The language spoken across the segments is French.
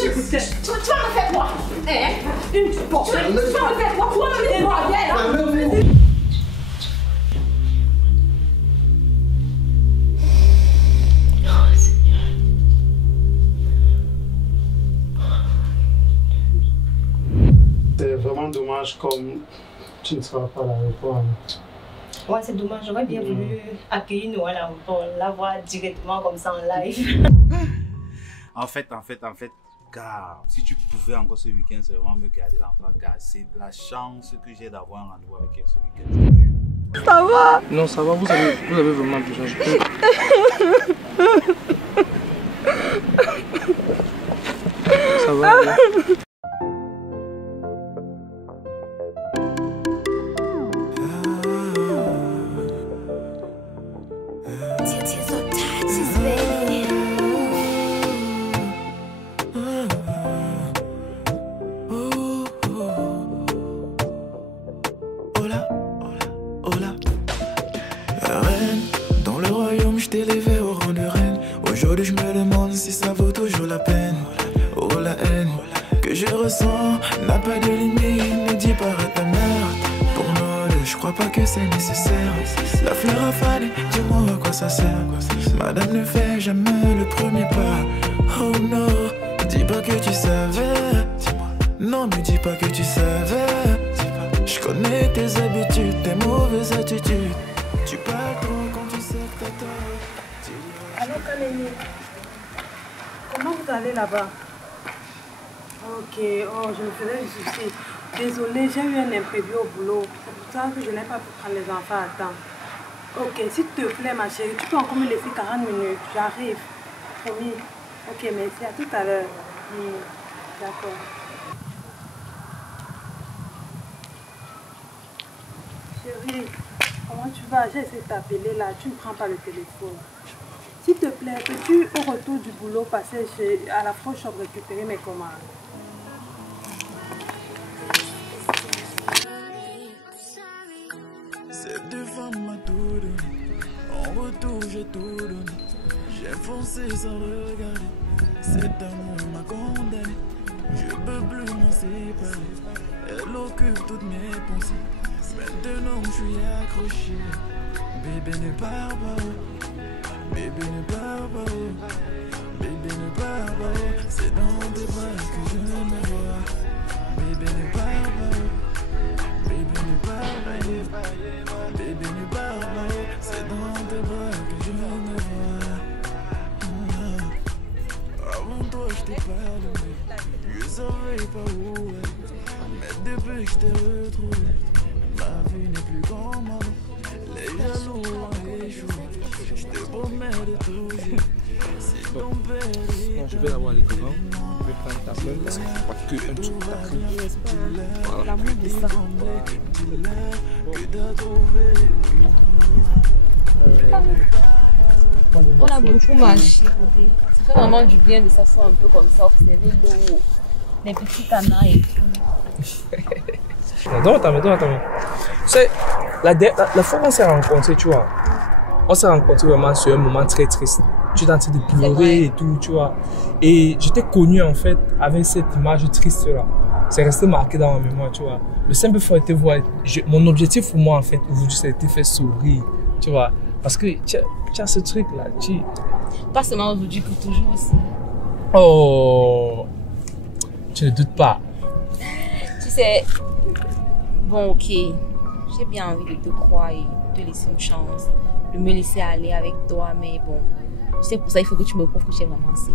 Tu vas me faire quoi? Une porte. Tu vas me faire quoi? Tu vas me faire quoi? Viens là. C'est vraiment dommage comme tu ne seras pas à l'aéroport. Ouais, c'est dommage. J'aurais bien voulu accueillir Noël à l'aéroport, la voir directement comme ça en live. En fait, car si tu pouvais encore ce week-end seulement me garder l'enfant, car c'est la chance que j'ai d'avoir un rendez-vous avec elle ce week-end. Ça va? Non, ça va, vous avez vraiment besoin. Ça va. Aujourd'hui je me demande si ça vaut toujours la peine. Oh la haine que je ressens n'a pas de limite. Ne dis pas à ta mère. Pour nous deux je crois pas que c'est nécessaire. La fleur a fané, dis-moi à quoi ça sert. Madame ne fait jamais le premier pas. Oh non, dis pas que tu savais. Non me dis pas que tu savais. Je connais tes habitudes, tes mauvaises attitudes. Tu parles trop quand tu sais que t'as tort. Allô Kalénie, comment vous allez là-bas? Ok, oh je me faisais du souci. Désolée, j'ai eu un imprévu au boulot. C'est pour ça que je n'ai pas pu prendre les enfants à temps. Ok, s'il te plaît ma chérie, tu peux encore me laisser 40 minutes. J'arrive. Promis. Ok, merci. À tout à l'heure. D'accord. Chérie, comment tu vas? J'ai essayé de t'appeler là. Tu ne prends pas le téléphone. S'il te plaît, peux-tu au retour du boulot passer à la Frosh Shop récupérer mes commandes? Cette femme m'a tout donné. En retour j'ai tout donné. J'ai foncé sans regarder. Cet amour m'a condamné. Je peux plus m'en séparer. Elle occupe toutes mes pensées. Maintenant je suis accroché. Bébé ne pars pas. Bébé ne pars pas, bébé ne pars pas, c'est dans tes bras que je me vois. Bébé ne pars pas, bébé ne pars pas, bébé ne pars pas, c'est dans tes bras que je me vois. Avant toi je t'ai pas aimé, je savais pas où être, mais depuis que je t'ai retrouvé, ma vie n'est plus comme avant, les jaloux ont échoué. Je te promets de toujours. Si ton père est. Non, je vais l'avoir les devants. Je vais prendre ta main parce qu'il ne faut pas qu'un truc t'arrive. Voilà. L'amour de ça. On a beaucoup marché. Ça fait vraiment du bien de s'asseoir un peu comme ça, observer l'eau, les petits canards et tout. Donne ta main. Tu sais, la fois qu'on s'est rencontrés, tu vois. On s'est rencontrés vraiment sur un moment très triste. Tu étais en train de pleurer et tout, tu vois. Et j'étais connu en fait avec cette image triste là. C'est resté marqué dans ma mémoire, tu vois. Le simple fait de voir. Mon objectif pour moi en fait aujourd'hui, c'était de faire sourire, tu vois. Parce que tu as ce truc là. Pas seulement aujourd'hui, pour toujours aussi. Oh, tu ne doutes pas. Tu sais, bon ok, j'ai bien envie de te croire et de te laisser une chance. De me laisser aller avec toi, mais bon, c'est pour ça il faut que tu me prouves que tu es vraiment safe.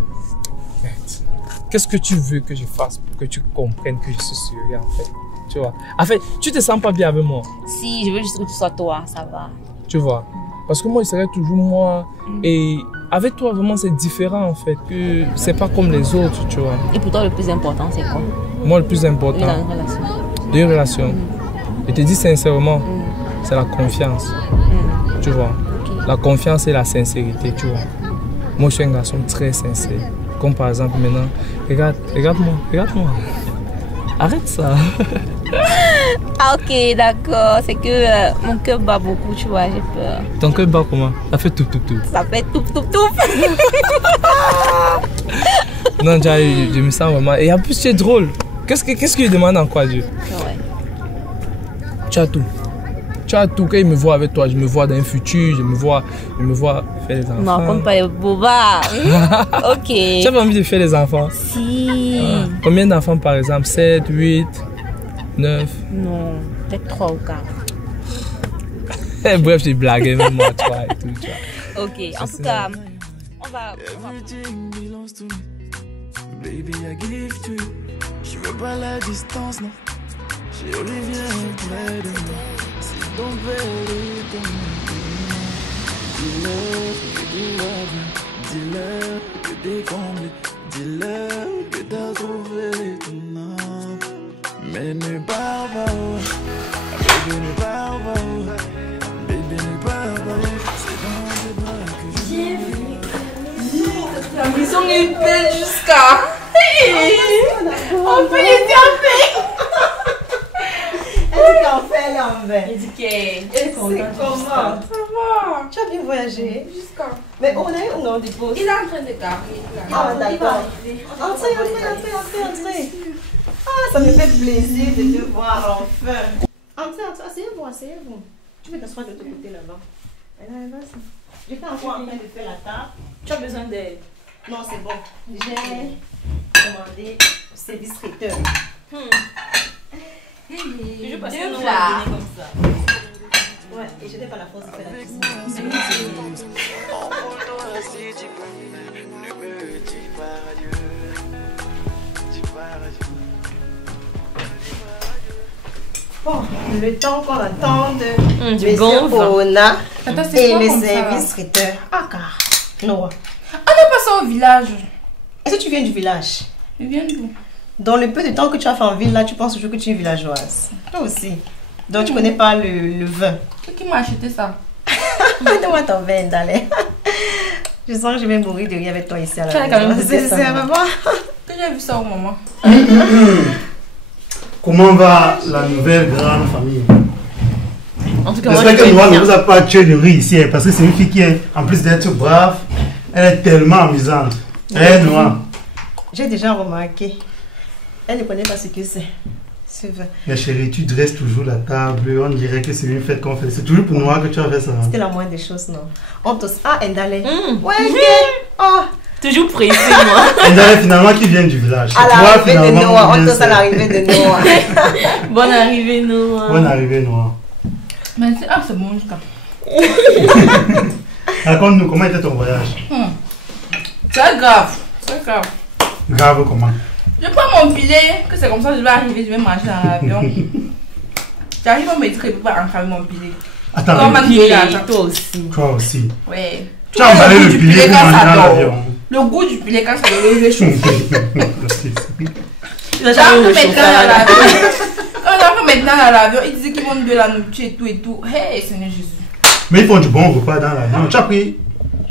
Qu'est-ce que tu veux que je fasse pour que tu comprennes que je suis sérieux en fait? Tu vois? En fait, tu te sens pas bien avec moi? Si, je veux juste que tu sois toi, ça va. Tu vois? Parce que moi, je serai toujours moi. Et avec toi, vraiment, c'est différent en fait. Que c'est pas comme les autres, tu vois. Et pour toi, le plus important, c'est quoi? Moi, le plus important. Dans une relation. D'une relation. Je te dis sincèrement, c'est la confiance. Tu vois? Okay. La confiance et la sincérité, tu vois. Moi, je suis un garçon très sincère. Comme par exemple maintenant, regarde-moi. Arrête ça. Ah ok, d'accord. C'est que mon cœur bat beaucoup, tu vois, j'ai peur. Ton cœur bat comment? Ça fait tout. Ça fait tout. Non, déjà, je me sens vraiment... Et en plus, tu es drôle. Qu'est-ce qu'il demande en quoi, Dieu? Ouais. Tu as tout. Tu as tout. Quand il me voit avec toi, je me vois dans un futur, je me vois faire des enfants. Non, compte pas les bobards. Ok. Tu as pas envie de faire des enfants? Si. Combien d'enfants par exemple? 7, 8, 9? Non, peut-être 3 ou 4. Bref, j'ai blagué, même moi, toi et tout. Tu vois. Ok, en tout cas, on va... Everything belongs to me. Baby, I give to you. Je veux pas la distance, non. Chérie, viens près de moi. Si ton verre est ton dis-leur que tout va bien. Dis-leur que t'es comblé. Dis-leur que t'as trouvé ton âme. Mais ne pars pas, oh. Baby, ne pars pas, oh. Baby, ne pars pas, oh. C'est dans tes bras que je La maison est belle jusqu'à... On peut les taper. Elle dit qu'en fait, elle est en verre. Elle dit qu'elle C'est comment? Ça va. Tu as bien voyagé? Jusqu'à... Mais on est où on dépose? Il est en train de garer. Ah, d'accord. Entrez. Ah, ça me fait plaisir de te voir enfin. Entrez, asseyez-vous. Tu peux t'asseoir de l'autre côté là-bas. Vas-y. J'étais encore en train de faire la table. Tu as besoin d'aide? Non, c'est bon. J'ai commandé service traiteur. Je passe Deux une fois. fois comme ça. Ouais, et je n'ai pas la force de faire la cuisine. envole-toi si tu peux. Le petit paradis. Bon, le temps qu'on attende du Monsieur bon vin. Ona Attends, c'est et quoi le comme ça? service traiteur. Ah, car. Noah. On est passé au village. Est-ce que tu viens du village? Je viens d'où? Dans le peu de temps que tu as fait en ville, là, tu penses toujours que tu es villageoise. Toi aussi. Donc, tu connais pas le vin. Qui m'a acheté ça? Donne-moi ton vin, Ndalé. Je sens que je vais mourir de rire avec toi ici à la Tu as quand même C'est ça. vraiment. J'ai vu ça au moment. Comment va la nouvelle grande famille? En tout cas, moi, J'espère je que Noah vais ne vous a pas tué de rire ici, hein, parce que c'est une fille qui est, en plus d'être brave, elle est tellement amusante. Noah. J'ai déjà remarqué. Elle ne connaît pas ce que c'est. C'est vrai. Mais chérie, tu dresses toujours la table, on dirait que c'est une fête qu'on fait. C'est toujours pour Noah que tu as fait ça. Hein? C'était la moindre des choses, non? On tos. Ah, Ndalé. bien. Ouais, ok. Oh. Toujours pressé, moi. Et d'ailleurs, finalement, qui vient du village. À l'arrivée de finalement, Noah. qui On vient, tos à c'est- l'arrivée de Noah. Bonne arrivée, Noah. Bonne arrivée, Noah. Mais c'est c'est bon jusqu'à. Raconte-nous, comment était ton voyage? C'est grave. C'est grave. Grave comment? Je prends mon billet, que c'est comme ça que je vais arriver, je vais manger dans l'avion. J'arrive à me dire que je peux pas rentrer avec mon billet. Attends, Comment mais tu Et l'argent? toi aussi. toi aussi. Ouais. Tu as emballé le billet pour quand manger ça dans dort. l'avion. Le goût du billet quand ça dort, je vais chauffer. Tu vas J'arrive jamais me maintenant chauffer dans à la l'avion. Quand j'arrive maintenant dans l'avion, ils disaient qu'ils vont me donner la nourriture et tout et tout. Hey, Seigneur Jésus. Mais ils font du bon repas dans l'avion. Tu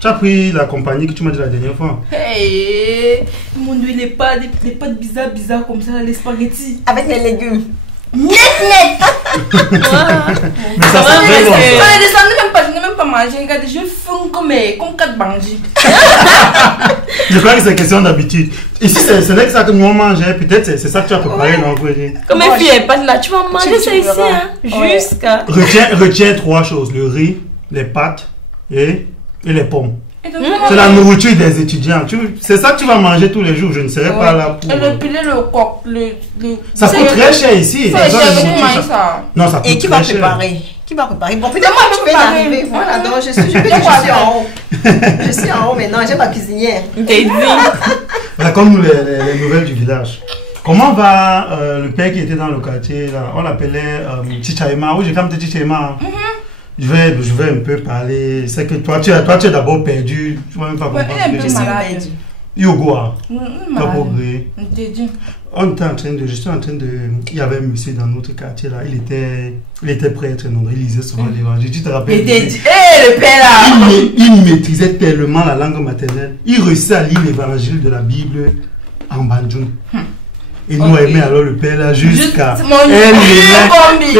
as pris la compagnie que tu m'as dit la dernière fois. Hey, ils m'ont donné les pâtes bizarres comme ça, les spaghettis. Avec les légumes. Mais ça Ouais, c'est très bon. Je n'ai même pas mangé. Regardez, je fume comme 4 bandits. Je crois que c'est question d'habitude. Ici, ce n'est que ça que nous on mangeait. Peut-être c'est ça que tu as préparé, non, Freddy? Comme une fille, elle passe là, tu vas manger ça ici, verras. hein. Jusqu'à. Retiens 3 choses. Le riz, les pâtes et les pommes. Et donc, C'est la nourriture des étudiants. C'est ça que tu vas manger tous les jours. Je ne serai pas là pour... Et le poulet, le coq, Ça coûte très cher ici. Ça, Les gens, j'ai les beaucoup nourritures, mangé ça- ça. Non, ça coûte Et qui va très cher. préparer? Qui va préparer? Bon, peut-être moi, que tu je peux y préparer. arriver. Voilà, donc je suis en haut. Je suis en haut maintenant, j'ai ma cuisinière. T'es dit. Raconte-nous les nouvelles du village. Comment va le père qui était dans le quartier là? On l'appelait Chichaima. Oui, j'ai quand même dit Chichaima. Je vais un peu parler. C'est que toi, tu es d'abord perdu. Tu vas même pas Ouais, comprendre elle est un ce peu que je dis. malade. Yogoa. Pas Malade. progrès. On t'a dit. Je suis en train de. Il y avait un monsieur dans notre quartier là. Il était prêtre, non? Il lisait souvent l'évangile. Tu te rappelles? Il t'a dit. Hé, le père là. Il maîtrisait tellement la langue maternelle. Il réussissait à lire l'évangile de la Bible en bandjoun. Et nous aimait alors le père là jusqu'à. Juste mon Elle Bombi.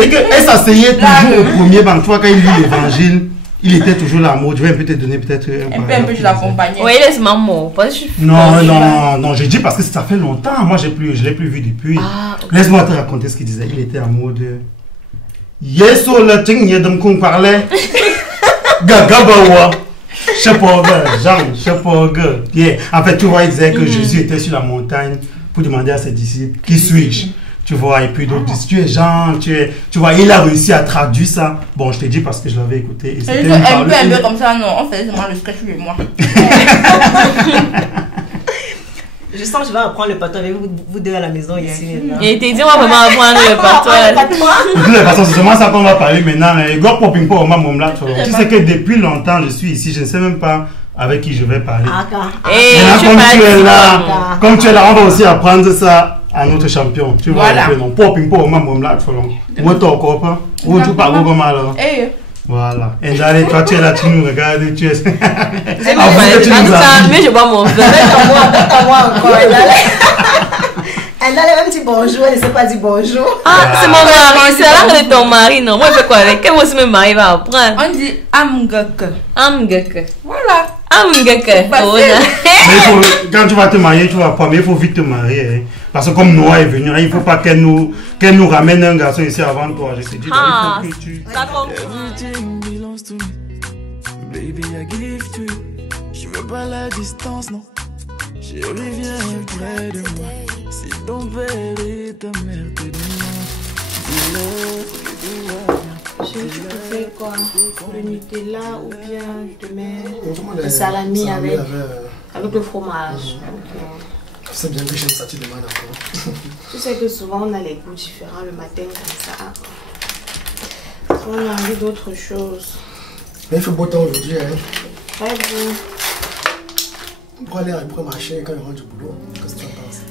s'asseyait toujours Là, au premier banc. Toi, quand il lit l'évangile, Il était toujours là, Maud. Je vais un peu te donner peut-être Un peu, je l'accompagnais. Oui, laisse maman. Non, je dis parce que ça fait longtemps. Moi, je l'ai plus vu depuis. Ah, okay. Laisse-moi te raconter ce qu'il disait. Il était en mode. Yes, on l'a dit, il y a d'un qu'on parlait. Gagabawa. Je sais pas, Jean, je sais pas, yeah. En fait, tu vois, il disait que Jésus était sur la montagne pour demander à ses disciples qui suis-je. Tu vois, et puis d'autres disent, tu es Jean, tu vois, il a réussi à traduire ça. Bon, je te dis parce que je l'avais écouté. Et c'était un peu comme ça, non, on faisait seulement le sketch de moi. Je sens que je vais apprendre le patois avec vous deux à la maison ici. Et t'es dit, on va vraiment apprendre le patois. De toute façon, c'est seulement ça qu'on va parler maintenant. Tu sais que depuis longtemps, je suis ici, je ne sais même pas avec qui je vais parler. Comme tu es là, on va aussi apprendre ça à notre champion. Tu vois, voilà. Et d'aller, toi tu es là, tu nous regardes, tu es. C'est bon, mais je bois mon verre. Mets-toi-moi encore. Elle a même dit bonjour, elle ne sait pas dire bonjour. Ah, c'est mon mari, c'est la langue de ton mari, non? Moi, je fais quoi avec? Qu'est-ce que mon mari va apprendre? On dit Amgek. Amgek. Voilà. Amgek. Quand tu vas te marier, tu vas pas, mais il faut vite te marier. Hein. Parce que comme Noah est venu, il ne faut pas qu'elle nous ramène un garçon ici avant toi. Je te dis, ah, il faut que tu... Everything belongs to me. Baby, I give to you. Je veux pas la distance, non. Chérie, viens près de moi. Si ton père et ta mère te demandent, Chérie, tu peux faire quoi? Le Nutella ou bien je te mets le salami avec le fromage. Tu sais bien que j'aime ça, tu demandes encore. Tu sais que souvent on a les goûts différents le matin comme ça. On a envie d'autre chose. Mais il fait beau temps aujourd'hui, hein. Très beau. Pour aller après marcher quand il rentre du boulot, qu'est-ce que tu en penses?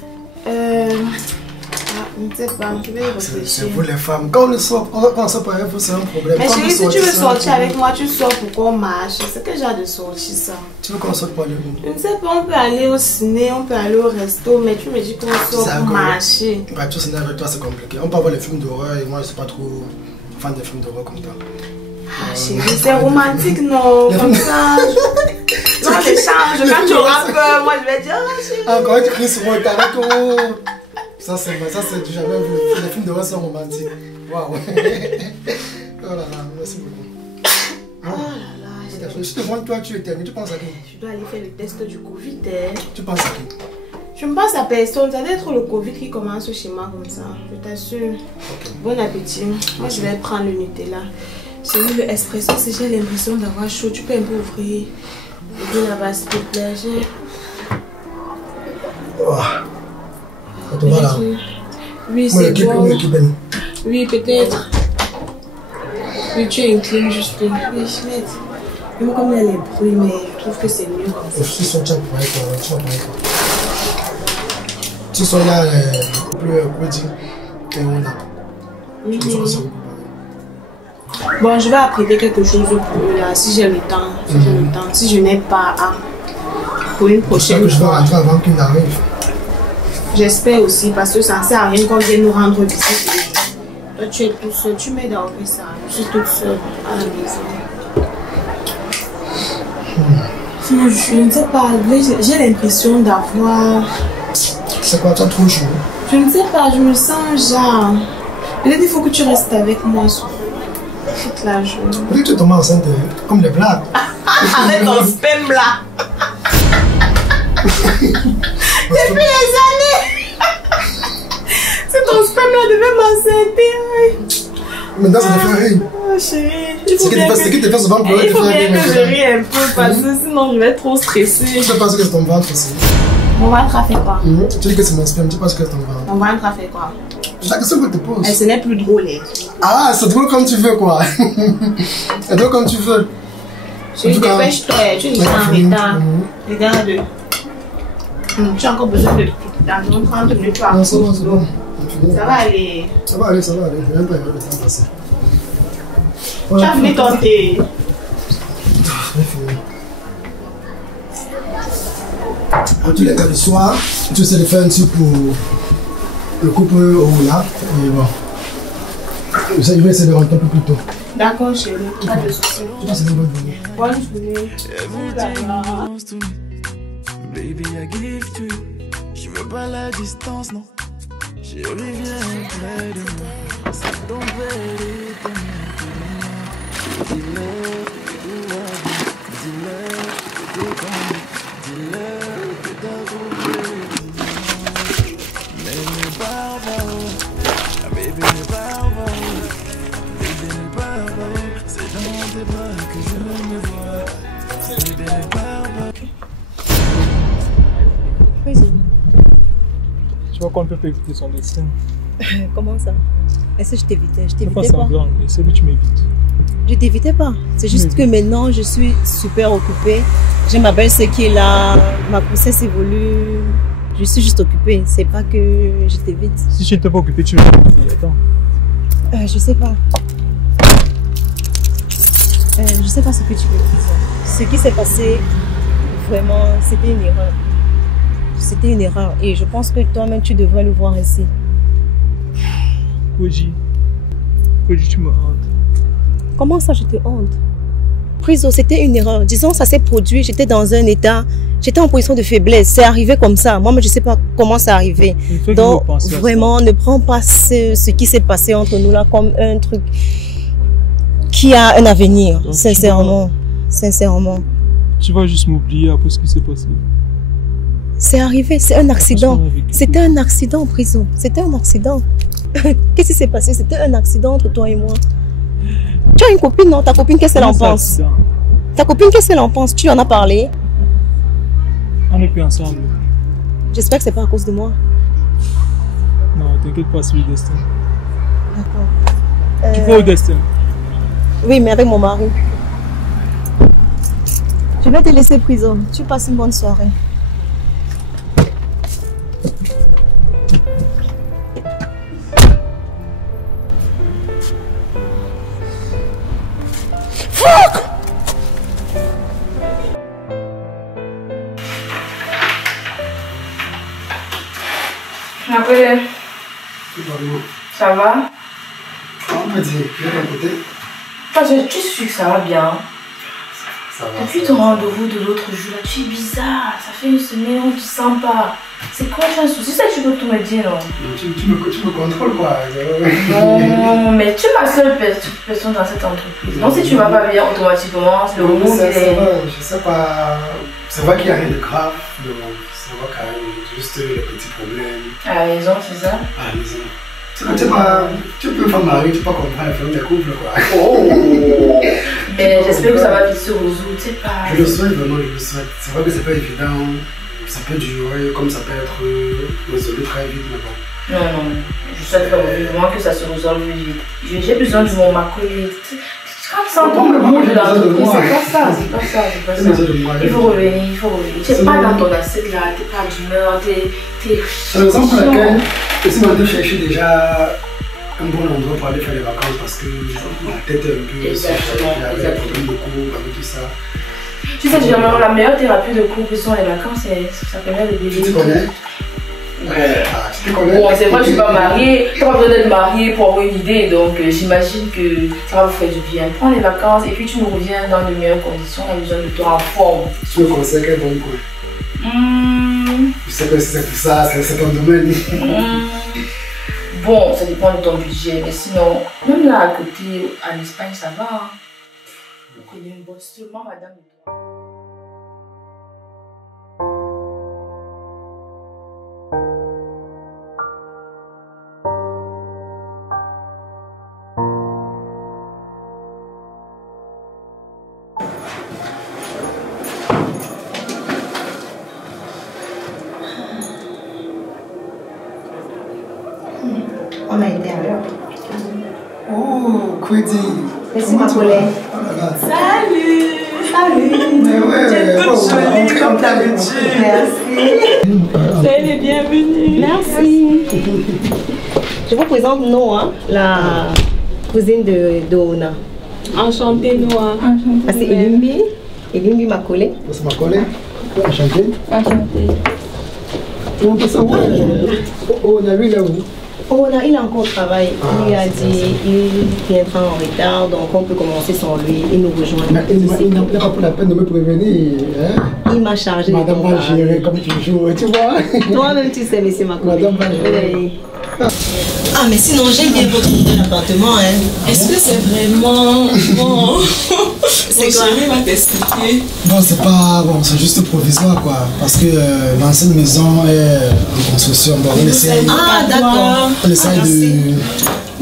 Je ne sais pas, je vais y réfléchir. C'est vous les femmes. Quand on sort par vous, c'est un problème. Mais chérie, si tu veux sortir avec moi, tu sors pour qu'on marche. C'est quel genre de sortie ça? Tu veux qu'on sorte par le bout? Je ne sais pas, on peut aller au ciné, on peut aller au resto, mais tu me dis qu'on sort pour marcher. Bah, tout ciné avec toi, c'est compliqué. On peut avoir les films d'horreur et moi, je ne suis pas trop fan des films d'horreur comme toi. Ah chérie, c'est romantique, non? Comme ça. Non, l'échange, quand tu auras peur, moi je vais dire, ah chérie. Ah, quand tu cries sur moi, t'arrêtes tout. Ça, c'est du jamais vu. Les films d'horreur sont romantiques. Waouh. Oh là là, merci beaucoup. Oh là là. Je te vois, toi, tu éternues. Tu penses à qui? Je dois aller faire le test du Covid. Hein. Tu penses à qui? Je ne pense à personne. Ça doit être le Covid qui commence chez moi comme ça. Je t'assure. Okay. Bon appétit. Moi, je vais prendre le Nutella. J'ai mis le espresso. Si j'ai l'impression d'avoir chaud, tu peux un peu ouvrir. Et puis là-bas, s'il te plaît. Oh. Voilà. Oui, c'est bon. Oui, peut-être. Oui, tu inclines juste. Oui, chouette. Même comme il y a les bruits, mais je trouve que c'est mieux comme ça. Tu sois là, tu sois là, plus petit. Et on a. Bon, je vais apprêter quelque chose pour eux là, si j'ai le temps. Si je n'ai pas pour une prochaine fois. Je vais rentrer avant qu'il n'arrive. J'espère aussi, parce que ça ne sert à rien qu'on vienne nous rendre visite. Toi, tu es tout seul, tu m'aides à ouvrir ça. Je suis toute seule à la maison. Je ne sais pas, j'ai l'impression d'avoir... C'est quoi, tu as trop chaud? Je ne sais pas, je me sens genre... Peut-être qu'il faut que tu restes avec moi toute la journée. Peut-être que tu tombes enceinte comme les blagues. Avec ton sperme là. Depuis les années. C'est ton sperme là devait m'enceinter. Maintenant ça te fait rire. Oh chérie. C'est qui te fait souvent pleurer. Il faut bien que je rie un peu parce que sinon je vais être trop stressée. Tu penses que c'est ton ventre aussi? Mon ventre a fait quoi? Tu dis que c'est mon sperme, tu penses que c'est ton ventre? Mon ventre a fait quoi? C'est la question que je te pose. Ce n'est plus drôle. Ah, c'est drôle comme tu veux quoi. C'est drôle comme tu veux. Chérie, dépêche-toi, tu es en retard. Regarde. Tu as encore besoin de dans 30 minutes pour avoir. Ça va aller. Ça va aller, ça va aller. Je n'ai même pas eu le temps de passer. Tu as fini ton thé. J'ai fini. En tous les cas, le soir, tu essaies de faire un truc pour le couple au là. Et bon. Je vais essayer de rentrer un peu plus tôt. D'accord, chérie. Pas de soucis. C'est une bonne journée. Bonne journée. Baby, I give to you. Je veux pas la distance, non. Chérie, viens près de moi. C'est ton vérité, dis-leur que tout va bien. Dis-leur que t'es connu. Dis-leur que t'as trouvé. Mais ne pars pas haut. Baby, ne pars pas haut. Baby, ne pars pas haut. C'est dans tes bras que je me vois. Baby, ne pars pas haut. Tu vois qu'on ne peut pas éviter son destin. Comment ça? Est-ce que je t'évitais? Je Fais pas t'évitais pas. semblant, c'est que tu m'évites. Je t'évitais pas. C'est juste que maintenant je suis super occupée. J'ai ma belle-sœur qui est là. Ma grossesse évolue. Je suis juste occupée. C'est pas que je t'évite. Si tu n'étais pas occupé, tu veux m'éviter. Attends. Je sais pas. Je sais pas ce que tu veux dire. Ce qui s'est passé, vraiment, c'était une erreur. C'était une erreur. Et je pense que toi-même, tu devrais le voir ainsi. Koji, tu me hantes. Comment ça, je te honte? Priso, c'était une erreur. Disons, ça s'est produit. J'étais dans un état. J'étais en position de faiblesse. C'est arrivé comme ça. Moi, je ne sais pas comment c'est arrivé. Donc, vraiment, ne prends pas ce qui s'est passé entre nous là comme un truc qui a un avenir. Donc, sincèrement. Sincèrement. Tu vas juste m'oublier après ce qui s'est passé. C'est arrivé, c'est un accident. C'était un accident, Prison. C'était un accident. Qu'est-ce qui s'est passé? C'était un accident entre toi et moi. Tu as une copine, non? Ta copine, qu'est-ce qu'elle en pense? Ta copine, qu'est-ce qu'elle en pense? Tu en as parlé? On n'est plus ensemble. J'espère que c'est pas à cause de moi. Non, t'inquiète pas, c'est le destin. D'accord. Tu vas au destin? Oui, mais avec mon mari. Je vais te laisser, Prison. Tu passes une bonne soirée. Après, ça va? On peut dire, de ton côté. Tu suis que ça va bien. Ça va. Depuis ton rendez-vous de l'autre jour, tu es bizarre. Ça fait une semaine, on ne te sent pas. C'est quoi, tu as un souci? Ça, tu peux tout me dire, non? Tu me contrôles, quoi. Non, mais tu es ma seule personne dans cette entreprise. Non, si tu ne vas pas bien automatiquement, le remous, je sais pas. C'est vrai qu'il n'y a rien de grave. C'est vrai quand même, juste les petits problèmes. À la maison, c'est ça? À la maison. Tu peux pas marier, tu peux pas comprendre les problèmes des couples, quoi. Oh. Mais j'espère que ça va vite se résoudre, tu sais pas. Je le souhaite, vraiment, je le souhaite. C'est vrai que c'est pas évident. Ça peut durer, comme ça peut être résolu très vite, mais bon. Non, je souhaite vraiment que ça se résolve vite. J'ai besoin de mon acolyte. Quand ça tombe le monde de l'entreprise, c'est pas ça. Il faut revenir. Tu n'es pas dans ton assiette là, tu n'es pas d'humeur, c'est la raison pour laquelle, si on doit chercher déjà un bon endroit pour aller faire les vacances parce que ma tête est un peu exactement. Des problèmes de cours, avec tout ça. Tu sais, généralement, la meilleure thérapie de couple sont les vacances, ça permet de Tu te connais? Tu te connais? Bon, c'est vrai que je ne suis pas mariée, tu n'as pas besoin d'être mariée pour avoir une idée, donc j'imagine que ça va vous faire du bien. Prends les vacances et puis tu nous reviens dans de meilleures conditions, on a besoin de toi en forme. Tu me conseilles quel bon coin? Je sais que c'est pour ça, c'est ton domaine. Bon, ça dépend de ton budget, mais sinon, même là à côté, en Espagne, ça va. Hein. Vous connaissez une bonne seulement, madame. On a été à l'heure. Oh, Kwedi. Merci ma collègue. Salut. Mais ouais, t'es toute jolie comme d'habitude. Merci. Soyez les bienvenus. Merci. Je vous présente Noah, la cousine de Ona. Enchantée, Noah. Ah, c'est Elimbi m'a collé. C'est ma collègue. Enchantée. Enchantée. On peut savoir. Oh, on a vu là où? Oh, là, il a encore au travail. Il a dit il viendra en retard, donc on peut commencer sans lui. Il nous rejoint. Il n'a pas pris la peine de me prévenir. Hein? Il m'a chargé. Madame va gérer comme toujours, tu vois. Toi-même, tu sais, mais c'est ma collègue. Madame va gérer. Ah, mais sinon, j'aime bien votre nouvel appartement. Hein. Est-ce que c'est vraiment bon? C'est quoi? Je vais t'expliquer. Bon, c'est pas bon, c'est juste provisoire quoi. Parce que l'ancienne maison est en construction. Bon, on essaie. Ah, d'accord. On essaie de.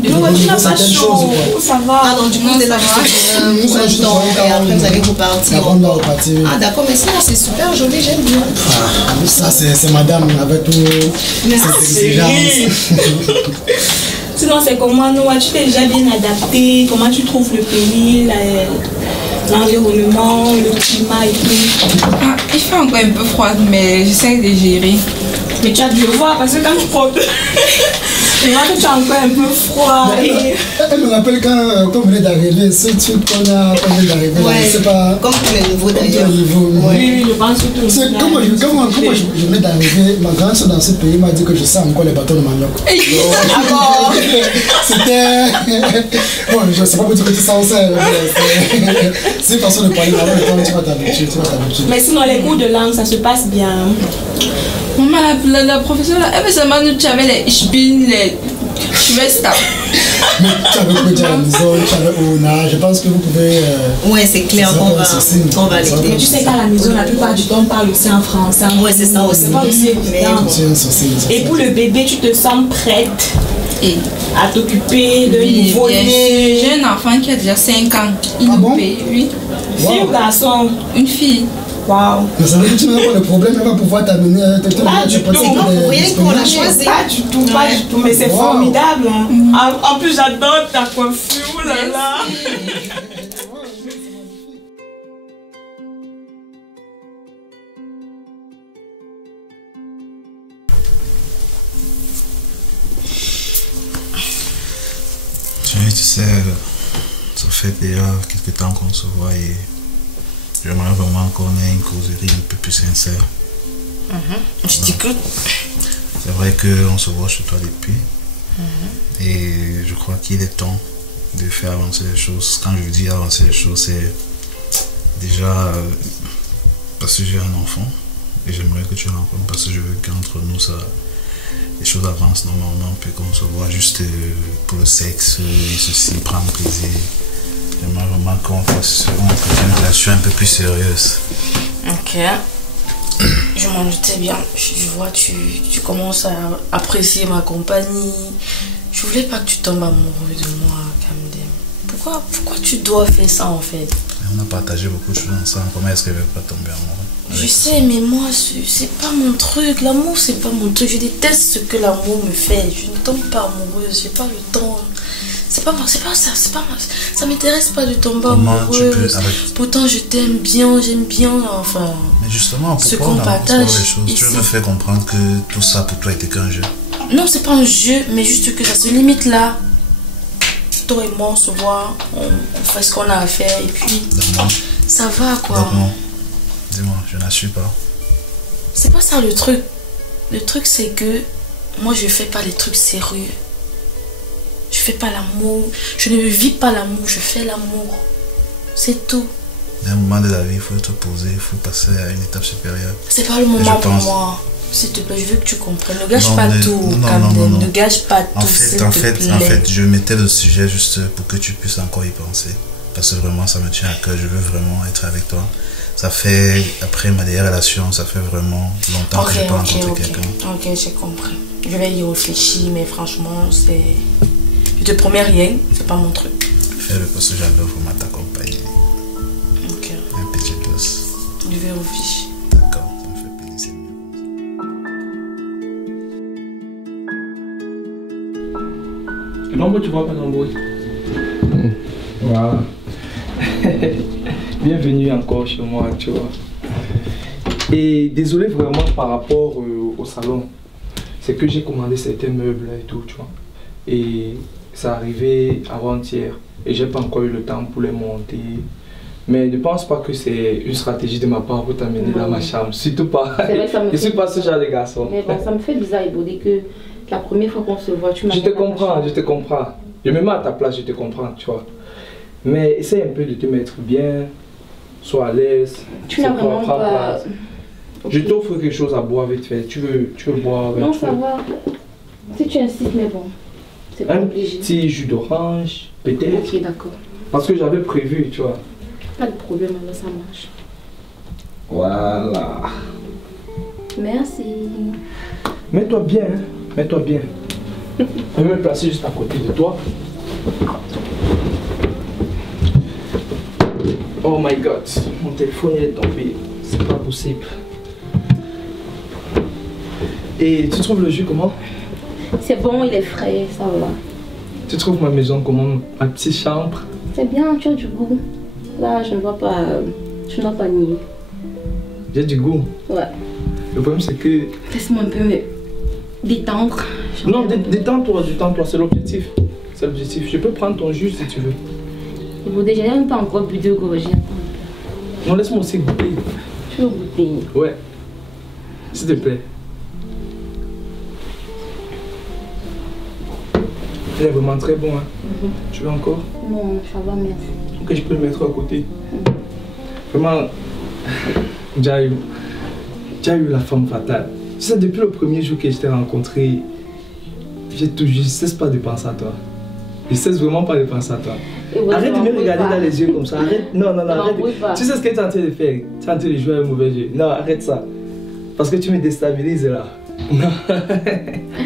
Donc, tu n'as pas chaud. Ça va. Ah, donc du coup, vous êtes là juste et après vous allez repartir. Après, on doit repartir. Ah, d'accord, mais sinon, c'est super joli, j'aime bien. Ah, ça, c'est madame avec tout. Cette exigence. Sinon, c'est comment nous, tu t'es déjà bien adapté, comment tu trouves le pays, l'environnement, le climat et tout. Ah, il fait encore un peu froid, mais j'essaie de gérer. Mais tu as dû le voir parce que quand tu prends je vois que tu as encore un peu froid. Elle me rappelle quand on venait d'arriver, ce truc qu'on vient d'arriver, c'est pas. Comme tous les nouveaux d'ailleurs. Oui, je pense que tout le monde. Comment je venais d'arriver, ma grande soeur dans ce pays m'a dit que je sens encore les bâtons de manioc. D'accord. C'était. Bon, je ne sais pas pour dire que tu sens ça. C'est une façon de parler, tu vas t'habituer. Mais sinon, les cours de langue, ça se passe bien. Maman, la professeure, elle me demande tu avais les Ishbin, les Schwester. Mais tu avais quoi à la maison, tu avais Ona, je pense que vous pouvez. Ouais, c'est clair qu'on va l'aider. Mais tu sais qu'à la maison, la plupart du temps, on parle aussi en français. Ouais, c'est ça aussi. C'est pas aussi évident. Et pour le bébé, tu te sens prête à t'occuper de nouveau-né. J'ai un enfant qui a déjà 5 ans. Il nous paye, oui. Fille ou garçon? Une fille. Waouh. Mais ça veut dire que tu n'as pas de problème, elle va pouvoir t'amener à pas du tout. Rien qu'on l'a choisi. Pas du tout, pas du tout. Mais c'est formidable. En plus, j'adore ta coiffure. Oh là là. Tu sais, ça fait déjà quelques temps qu'on se voit et j'aimerais vraiment qu'on ait une causerie un peu plus sincère. Je t'écoute. C'est vrai qu'on se voit chez toi depuis. Et je crois qu'il est temps de faire avancer les choses. Quand je dis avancer les choses, c'est déjà parce que j'ai un enfant et j'aimerais que tu aies un enfant parce que je veux qu'entre nous, les choses avancent normalement, puis qu'on se voit juste pour le sexe et ceci, prendre plaisir. J'aimerais vraiment qu'on fasse une relation un peu plus sérieuse. Ok. Je m'en doutais bien. Je vois, tu commences à apprécier ma compagnie. Je voulais pas que tu tombes amoureux de moi, Kamdem. Pourquoi tu dois faire ça en fait? On a partagé beaucoup de choses ensemble. Comment est-ce qu'elle ne veut pas tomber amoureux? Je sais, mais moi, c'est pas mon truc. L'amour, c'est pas mon truc. Je déteste ce que l'amour me fait. Je ne tombe pas amoureuse. J'ai pas le temps. C'est pas ça. Ça m'intéresse pas de tomber amoureuse. Pourtant, je t'aime bien. J'aime bien. Enfin. Mais justement, ce pourquoi qu'on partage. Les choses, tu me fais comprendre que tout ça pour toi était qu'un jeu. Non, c'est pas un jeu, mais juste que ça se limite là. Toi et moi, on se voit, on fait ce qu'on a à faire et puis ça va quoi. Donc non, dis-moi, je n'assure pas. C'est pas ça le truc. Le truc c'est que moi je fais pas les trucs sérieux. Je fais pas l'amour, je ne vis pas l'amour, je fais l'amour. C'est tout. À un moment de la vie, il faut te poser, il faut passer à une étape supérieure. C'est pas le moment pour moi. S'il te plaît, je veux que tu comprennes. Ne gâche pas tout, Kamdem. Ne gâche pas tout. En fait, je mettais le sujet juste pour que tu puisses encore y penser. Parce que vraiment, ça me tient à cœur. Je veux vraiment être avec toi. Ça fait, après ma dernière relation, ça fait vraiment longtemps que je n'ai pas rencontré quelqu'un. Ok, j'ai compris. Je vais y réfléchir, mais franchement, c'est... Je te promets rien, c'est pas mon truc. Fais-le parce que j'adore vraiment t'accompagner. Ok. Un petit peu. Je vais réfléchir. D'accord, ça me fait plaisir, c'est mieux. L'ombre, tu vois pas l'ombre. Voilà. Bienvenue encore chez moi, tu vois. Et désolé vraiment par rapport au salon. C'est que j'ai commandé certains meubles et tout, tu vois. Et ça arrivait avant-hier. Et j'ai pas encore eu le temps pour les monter. Mais ne pense pas que c'est une stratégie de ma part pour t'amener dans ma chambre. Surtout pas. Vrai, je suis pas ce genre de garçon. Mais bon, ça me fait bizarre, Ibodé, que La première fois qu'on se voit, tu m'as... Je te comprends, je te comprends. Je me mets à ta place, je te comprends, tu vois. Mais essaye un peu de te mettre bien, sois à l'aise. Tu n'as vraiment pas... Okay. Je t'offre quelque chose à boire vite fait. Tu veux boire? Non, ça va. Si tu insistes, mais bon, c'est pas obligé. Un petit jus d'orange, peut-être. Ok, d'accord. Parce que j'avais prévu, tu vois. Pas de problème, alors ça marche. Voilà. Merci. Mets-toi bien, hein. Mets-toi bien. Je vais me placer juste à côté de toi. Oh my god, mon téléphone est tombé. C'est pas possible. Et tu trouves le jus comment? C'est bon, il est frais, ça va. Tu trouves ma maison comment? Ma petite chambre? C'est bien, tu as du goût. Là, je ne dois pas nier. J'ai du goût? Ouais. Le problème c'est que... Laisse-moi un peu me détendre. Non, détends-toi, c'est l'objectif. C'est l'objectif. Je peux prendre ton jus si tu veux. Vous déjà même pas encore bu de gorgées. Non, laisse-moi aussi goûter. Tu veux goûter? Ouais. S'il te plaît. Il est vraiment très bon, hein. Tu veux encore? Non, ça va, merci. Ok, je peux le mettre à côté. Vraiment, j'ai eu la femme fatale. Tu sais, depuis le premier jour que je t'ai rencontré, je cesse pas de penser à toi. Je cesse vraiment pas de penser à toi. Arrête de me regarder dans les yeux comme ça. Arrête. Non, arrête. Tu sais ce que tu es en train de faire? Tu es en train de jouer un mauvais jeu. Non, arrête ça. Parce que tu me déstabilises là. Non.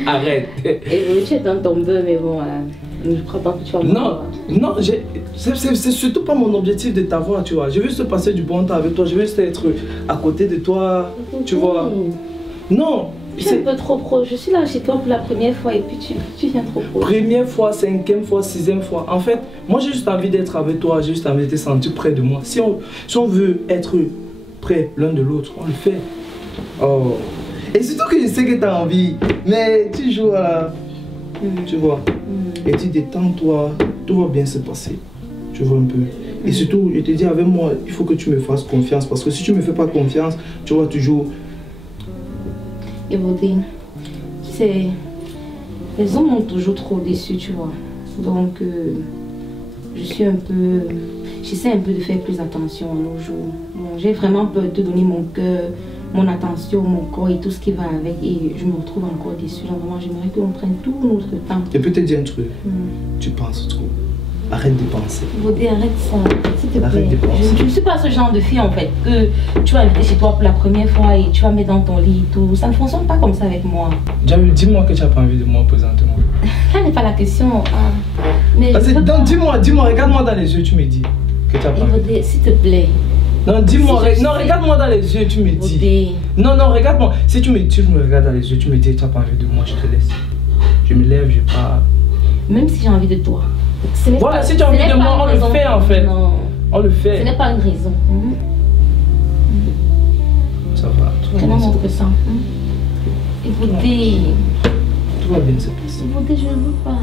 Arrête. Et tu es dans ton beurre, mais bon, je ne crois pas que tu vas Non, c'est surtout pas mon objectif de t'avoir, tu vois. Je veux juste passer du bon temps avec toi. Je veux juste être à côté de toi, tu vois. Non. Tu es un peu trop proche. Je suis là chez toi pour la première fois et puis tu viens trop proche. Première fois, 5e fois, 6e fois. En fait, moi j'ai juste envie d'être avec toi. J'ai juste envie de te sentir près de moi. Si on veut être près l'un de l'autre, on le fait. Oh. Et surtout que je sais que tu as envie. Mais tu joues à... Tu vois. Et tu détends-toi. Tout va bien se passer. Tu vois un peu. Et surtout, je te dis avec moi, il faut que tu me fasses confiance. Parce que si tu ne me fais pas confiance, tu vas toujours... Évoluer. Tu sais, les hommes m'ont toujours trop déçu, tu vois. Donc, j'essaie un peu de faire plus attention à nos jours. Bon, j'ai vraiment peur de te donner mon cœur, mon attention, mon corps et tout ce qui va avec. Et je me retrouve encore déçue. Donc, vraiment, j'aimerais qu'on prenne tout notre temps. Je peux te dire un truc. Tu penses trop. Arrête de penser. Baudé, arrête ça, s'il te plaît. Arrête de penser. Je ne suis pas ce genre de fille en fait, que tu vas inviter chez toi pour la première fois et tu vas mettre dans ton lit et tout. Ça ne fonctionne pas comme ça avec moi. Dis-moi que tu n'as pas envie de moi présentement. Ça n'est pas la question. Dis-moi, regarde-moi dans les yeux, tu me dis que tu n'as pas envie. Baudé, s'il te plaît. Non, dis-moi, regarde-moi dans les yeux, tu me dis. Baudé. Non, regarde-moi. Si tu me regardes dans les yeux, tu me dis que tu n'as pas envie de moi, je te laisse. Je me lève, je pars. Même si j'ai envie de toi. Voilà, si tu as envie de moi, on le fait en fait. Non. On le fait. Ce n'est pas une raison. Ça va. Comment montre ça? Écoutez. Tout va bien se passer. Écoutez, je ne veux pas.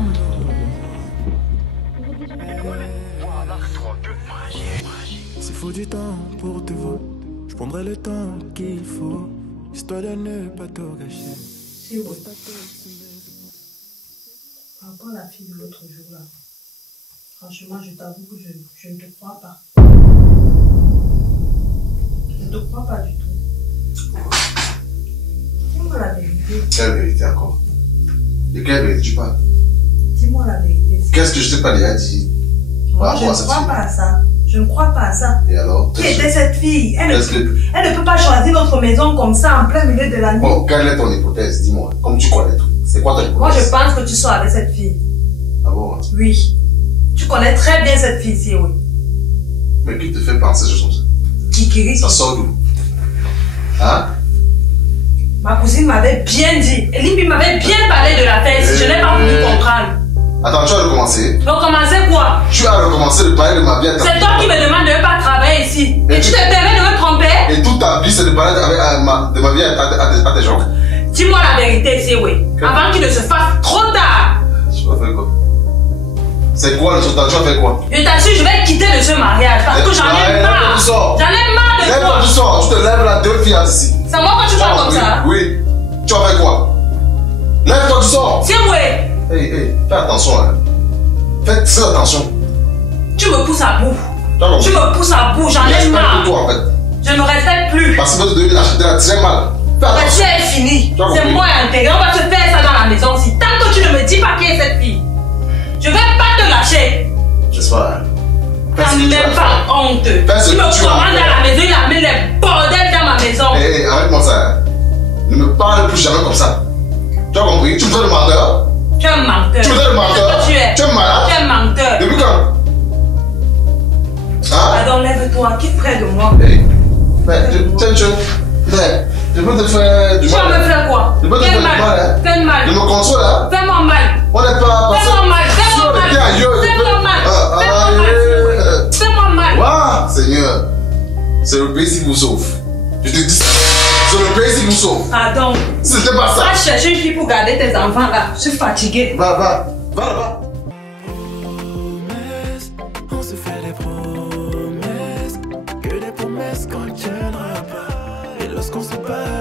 S'il faut du temps pour te voir, je prendrai le temps qu'il faut, histoire de ne pas te gâcher. C'est vrai. Par rapport à la fille de l'autre jour là, franchement, je t'avoue que je ne te crois pas. Je ne te crois pas du tout. Dis-moi la vérité. Quelle vérité encore? De quelle vérité tu parles? Dis-moi la vérité. Qu'est-ce que je t'ai pas déjà dit? Moi, je ne crois pas à ça. Je ne crois pas à ça. Et alors? Qui était cette fille? Elle ne peut pas choisir notre maison comme ça en plein milieu de la nuit. Bon, quelle est ton hypothèse? Dis-moi, comme tu connais tout. C'est quoi ta hypothèse? Moi, je pense que tu sors avec cette fille. Ah bon? Oui. Tu connais très bien cette fille-ci, oui. Mais qui te fait penser ce comme ça? Kikiri. Ça sort d'où? Hein? Ma cousine m'avait bien dit. Elimbi m'avait bien parlé de la fête. Je n'ai pas voulu comprendre. Attends, tu as recommencé. Recommencer quoi? Tu as recommencé de parler de ma vie à ta C'est toi qui me demandes de ne pas travailler ici. Et tu te permets de me tromper? Et toute ta vie, c'est de parler de ma vie à tes gens. Dis-moi la vérité ici, oui. Avant qu'il ne se fasse trop tard. Tu vas faire quoi? C'est quoi le sautage? Tu vas faire quoi? Je t'assure, je vais quitter de ce mariage parce que j'en ai marre. J'en ai marre de toi. Lève-toi, tu sors. Tu te lèves là, 2 filles ici. C'est moi que tu parles comme ça? Oui. Tu vas faire quoi? Lève-toi, tu sors. fais attention. Hein. Faites très attention. Tu me pousses à bout. Tu me pousses à bout, j'en ai marre. Toi, en fait. Je ne respecte plus. Parce que vous devez l'acheter très mal. C'est fini. C'est moi intégré. On va se faire ça dans la maison aussi. Tant que tu ne me dis pas qui est cette fille, je vais pas te lâcher. J'espère. T'as même pas honte. Il me commande à la maison, il a mis les bordels dans ma maison. Arrête-moi ça. Ne me parle plus jamais comme ça. Tu as compris? Tu me fais le menteur. Tu es un menteur. Tu me fais le menteur. Tu es malade. Tu es un menteur. Depuis quand? Pardon, lève-toi, quitte près de moi. Je peux te faire du mal. Tu vas me faire quoi? Je peux te faire du mal. Fais mal. Je me console là. Fais-moi mal. On n'est pas. Fais-moi mal. Fais-moi mal. Fais-moi mal. Fais-moi mal. Waouh, Seigneur. C'est le pays qui vous sauve. Je te dis, c'est le pays qui vous sauve. Pardon. C'était pas ça. Va chercher une fille pour garder tes enfants là. Je suis fatiguée. Va là-bas. On se fait des promesses, que des promesses qu'on tiendra pas. Et lorsqu'on se bat,